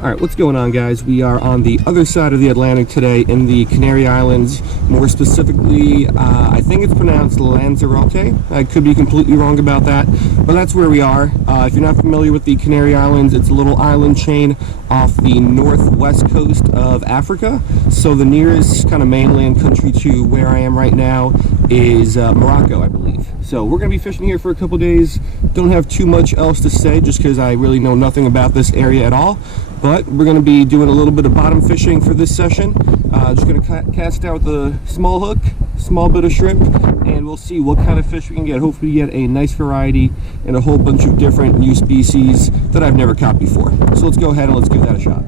Alright, what's going on, guys? We are on the other side of the Atlantic today in the Canary Islands. More specifically, I think it's pronounced Lanzarote. I could be completely wrong about that, but that's where we are. If you're not familiar with the Canary Islands, it's a little island chain off the northwest coast of Africa. So the nearest kind of mainland country to where I am right now is Morocco, I believe. So we're going to be fishing here for a couple days. Don't have too much else to say just because I really know nothing about this area at all. But we're going to be doing a little bit of bottom fishing for this session. Just going to cast out with a small hook, small bit of shrimp, and we'll see what kind of fish we can get. Hopefully get a nice variety and a whole bunch of different new species that I've never caught before. So let's go ahead and let's give that a shot.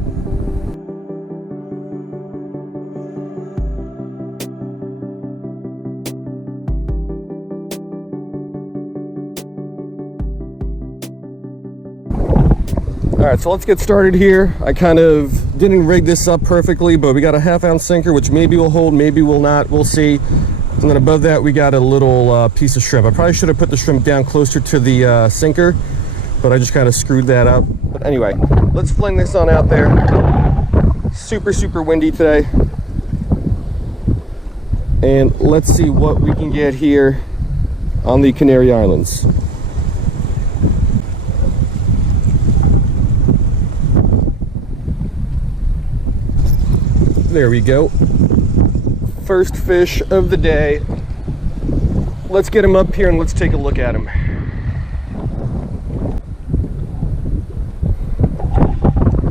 Alright, so let's get started here. I kind of didn't rig this up perfectly, but we got a 1/2 ounce sinker, which maybe will hold, maybe will not, we'll see. And then above that, we got a little piece of shrimp. I probably should have put the shrimp down closer to the sinker, but I just kind of screwed that up. But anyway, let's fling this on out there. Super windy today. And let's see what we can get here on the Canary Islands. There we go. First fish of the day. Let's get him up here and let's take a look at him.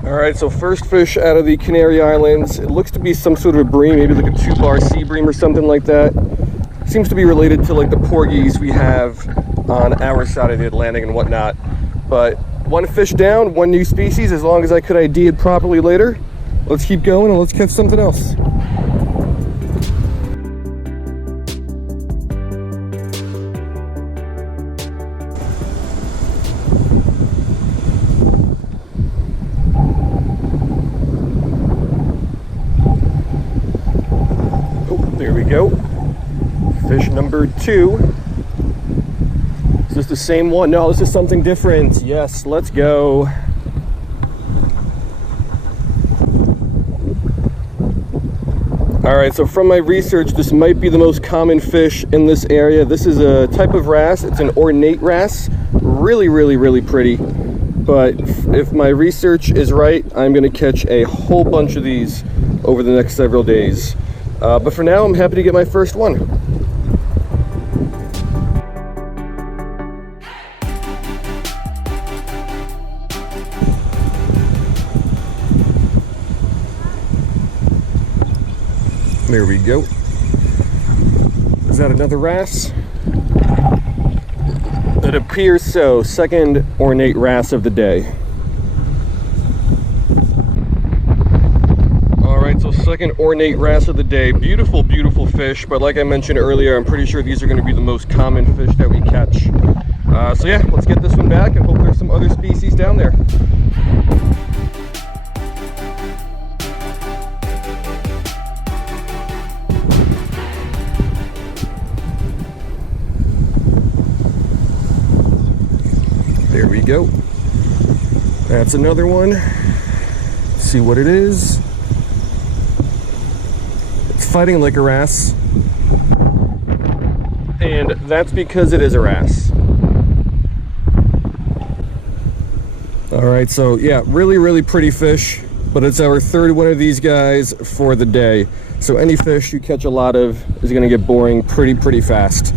Alright, so first fish out of the Canary Islands. It looks to be some sort of a bream, maybe like a 2-bar sea bream or something like that. Seems to be related to like the porgies we have on our side of the Atlantic and whatnot. But one fish down, one new species, as long as I could ID it properly later. Let's keep going and let's catch something else. Oh, there we go. Fish number 2. Is this the same one? No, this is something different. Yes, let's go. Alright, so from my research, this might be the most common fish in this area. This is a type of wrasse. It's an ornate wrasse. Really pretty. But if my research is right, I'm going to catch a whole bunch of these over the next several days. But for now, I'm happy to get my first one. There we go. Is that another wrasse? It appears so. Second ornate wrasse of the day. Alright, so second ornate wrasse of the day. Beautiful fish, but like I mentioned earlier, I'm pretty sure these are going to be the most common fish that we catch. So yeah, let's get this one back and hope there's some other species down there. There we go. That's another one. Let's see what it is. It's fighting like a wrasse. And that's because it is a wrasse. Alright, so yeah, really pretty fish. But it's our third one of these guys for the day. So any fish you catch a lot of is going to get boring pretty fast.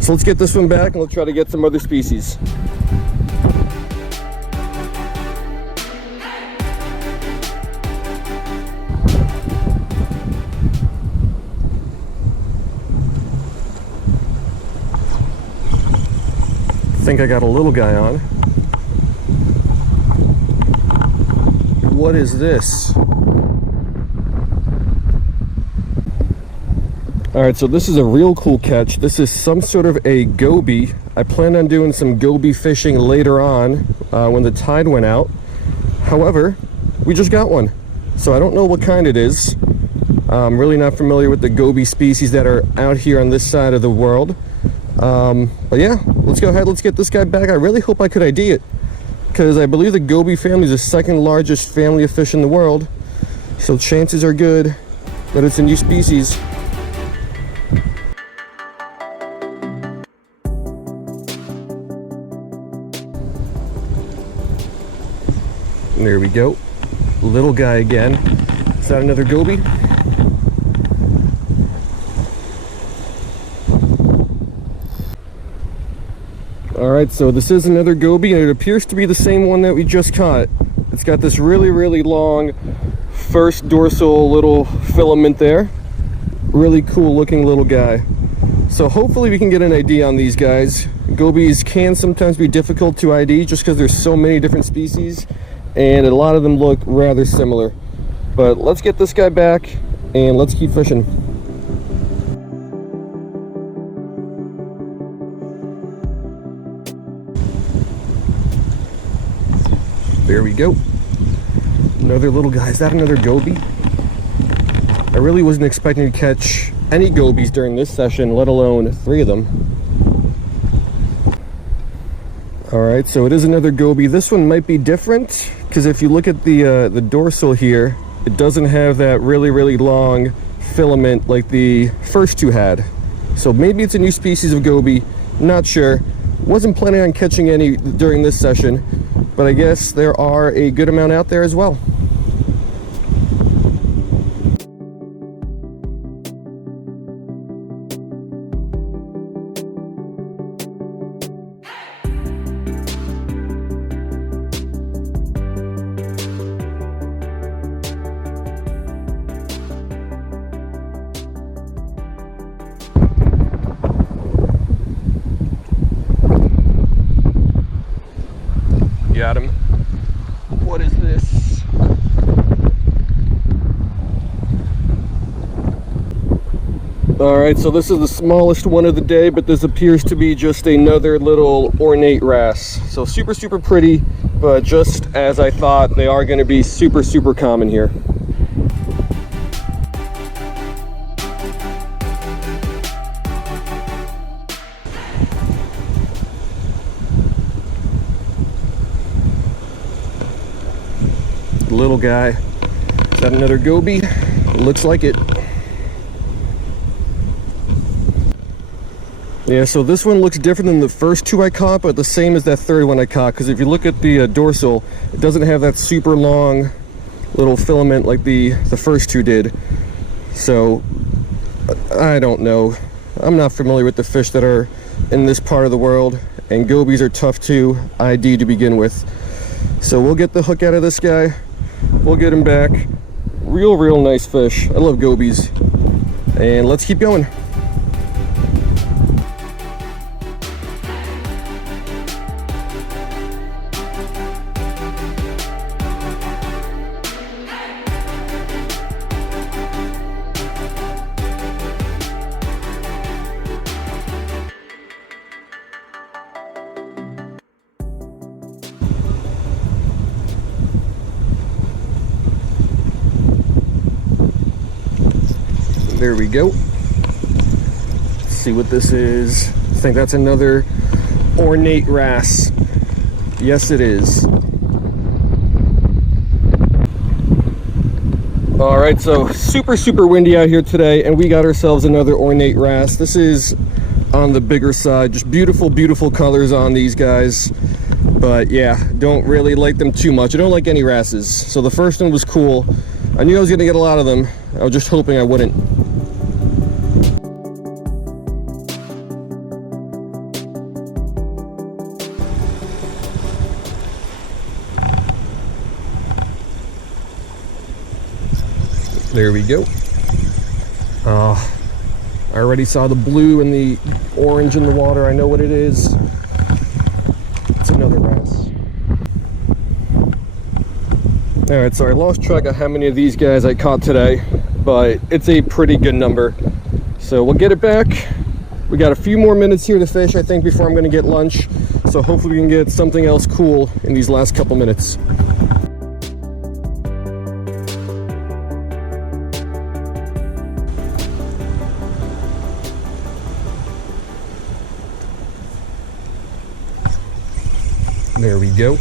So let's get this one back and let's try to get some other species. I think I got a little guy on. What is this? Alright, so this is a real cool catch. This is some sort of a goby. I plan on doing some goby fishing later on when the tide went out. However, we just got one. So I don't know what kind it is. I'm really not familiar with the goby species that are out here on this side of the world. But yeah, let's go ahead, let's get this guy back. I really hope I could ID it. because I believe the goby family is the second largest family of fish in the world. So chances are good that it's a new species. There we go. Little guy again. Is that another goby? Alright, so this is another goby, and it appears to be the same one that we just caught. It's got this really, really long first dorsal little filament there. Really cool looking little guy. So hopefully we can get an ID on these guys. Gobies can sometimes be difficult to ID just because there's so many different species, and a lot of them look rather similar. But let's get this guy back and let's keep fishing. There we go. Another little guy. Is that another goby? I really wasn't expecting to catch any gobies during this session, let alone 3 of them. Alright, so it is another goby. This one might be different, because if you look at the dorsal here, it doesn't have that really, really long filament like the first 2 had. So maybe it's a new species of goby, not sure. Wasn't planning on catching any during this session, but I guess there are a good amount out there as well. Got him. What is this? Alright, so this is the smallest one of the day, but this appears to be just another little ornate wrasse. So super, super pretty, but just as I thought, they are going to be super, super common here. Little guy. Is that another goby? Looks like it. Yeah, so this one looks different than the first 2 I caught, but the same as that 3rd one I caught, because if you look at the dorsal, it doesn't have that super long little filament like the first 2 did. So I don't know. I'm not familiar with the fish that are in this part of the world, and gobies are tough to ID to begin with. So we'll get the hook out of this guy. We'll get him back. Real nice fish. I love gobies. And let's keep going. There we go. Let's see what this is. I think that's another ornate wrasse. Yes, it is. Alright, so super windy out here today, and we got ourselves another ornate wrasse. This is on the bigger side. Just beautiful colors on these guys. But yeah, don't really like them too much. I don't like any wrasses. So the first one was cool. I knew I was going to get a lot of them. I was just hoping I wouldn't. There we go. I already saw the blue and the orange in the water. I know what it is. It's another wrasse. Alright, so I lost track of how many of these guys I caught today, but it's a pretty good number. So we'll get it back. We got a few more minutes here to fish, I think, before I'm going to get lunch. So hopefully we can get something else cool in these last couple minutes. There we go.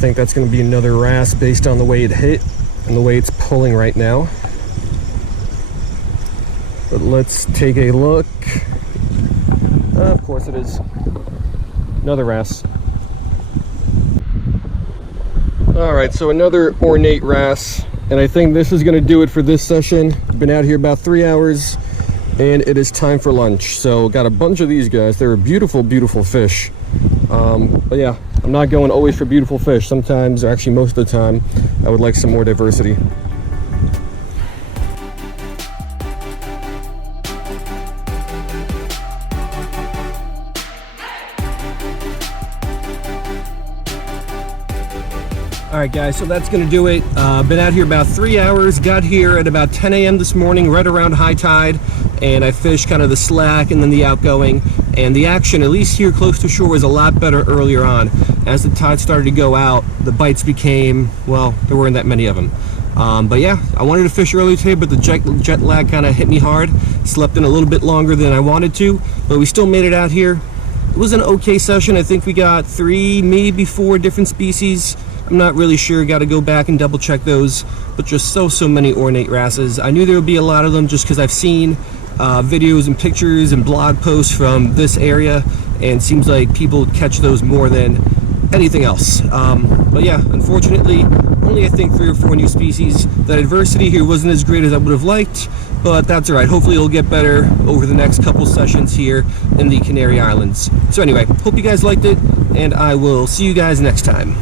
think that's going to be another wrasse based on the way it hit and the way it's pulling right now. But let's take a look. Of course it is. Another wrasse. Alright, so another ornate wrasse. And I think this is going to do it for this session. Been out here about 3 hours. And it is time for lunch. So got a bunch of these guys. They're beautiful, beautiful fish. But yeah, I'm not going always for beautiful fish. Sometimes, or actually most of the time, I would like some more diversity. Alright guys, so that's going to do it. Been out here about 3 hours, got here at about 10 a.m. this morning, right around high tide, and I fished kind of the slack and then the outgoing, and the action, at least here close to shore, was a lot better earlier on. As the tide started to go out, the bites became, well, there weren't that many of them. But yeah, I wanted to fish early today, but the jet lag kind of hit me hard. Slept in a little bit longer than I wanted to, but we still made it out here. It was an okay session. I think we got 3, maybe 4 different species. I'm not really sure, got to go back and double check those, but just so many ornate wrasses. I knew there would be a lot of them just because I've seen videos and pictures and blog posts from this area, and it seems like people catch those more than anything else. But yeah, unfortunately, only I think 3 or 4 new species. The diversity here wasn't as great as I would have liked, but that's alright. Hopefully it'll get better over the next couple sessions here in the Canary Islands. So anyway, hope you guys liked it, and I will see you guys next time.